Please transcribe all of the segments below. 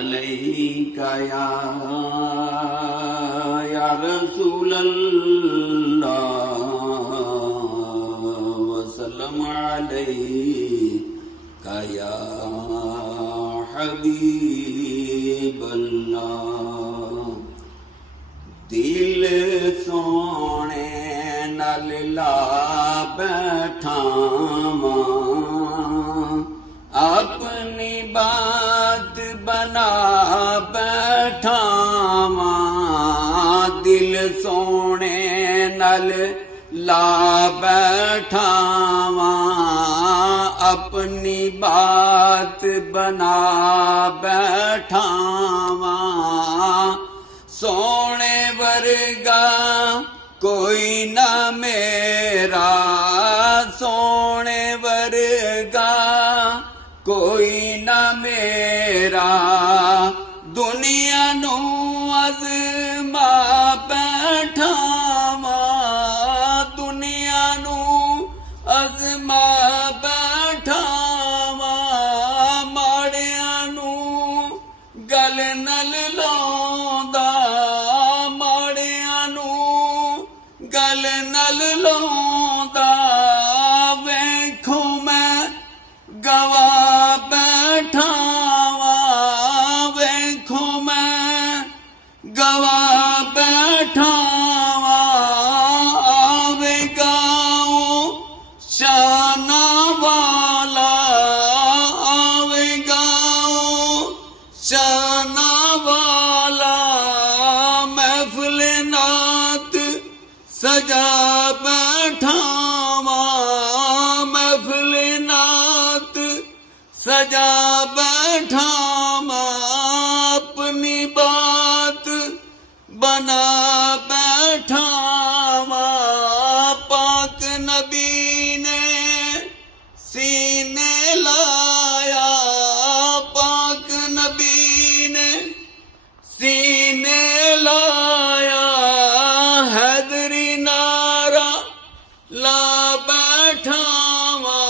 अलैका या रसूल अल्लाह वसल्लम अलैका या हबीब अल्लाह। दिल सोने नल ला बैठावां, अपनी बात बना बैठावां। दिल सोने नल ला बैठावां, अपनी बात बना बैठावां। सोने वर्गा कोई ना मेरा, सोने वर्गा कोई ना मेरा। दुनिया नू अज़मा बैठावां, दुनिया नू अज़मा बैठावां। माड़ियां नू गल नल लाउंदा, माड़ियां नू गल नल लाउंदा। वेखो मैं गवा बैठावां, वेखो मैं गवा बैठावां। आवेगा शाना वाला, आवेगा शाना वाला। महफिल नात सजा बैठावां, महफिल नात सजा बैठावां। अपनी बात बना बैठावां। पाक नबी ने सीने लाया, पाक नबी ने सीने लाया। हैदरी नारा ला बैठावां,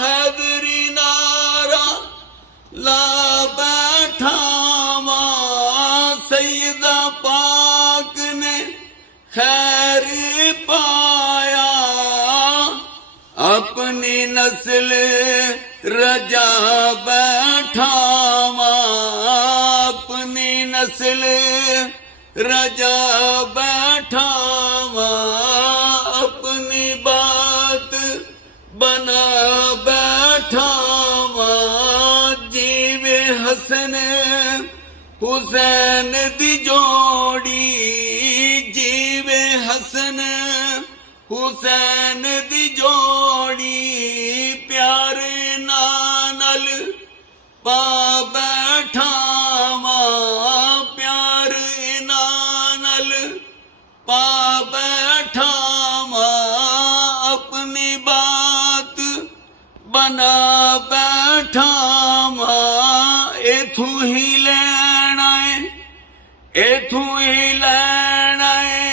हैदरी नारा ला बैठावां। सैयदा पाक ने खैर पाया, अपनी नस्ल रजा बैठावां, अपनी नस्ल रजा बैठावां। अपनी बात बना बैठावां। जीवे हसन हुसैन दी जोड़ी, जीवे हसन हुसैन दी जोड़ी। प्यारे नानल पा बैठावां, प्यार नानल पा बैठावां। अपनी बात बना बैठावां। इथू ही लेना है, इथू ही लेना है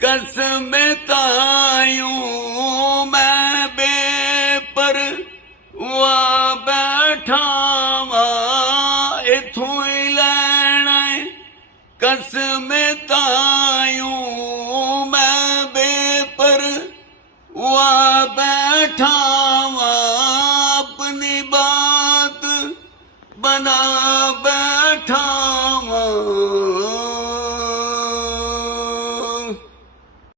कसम तायूं। मैं बेपरवा बैठावां, इथू ही लेना है कसम तायूं। मैं बेपरवा बैठावां। अपनी बात बना बैठा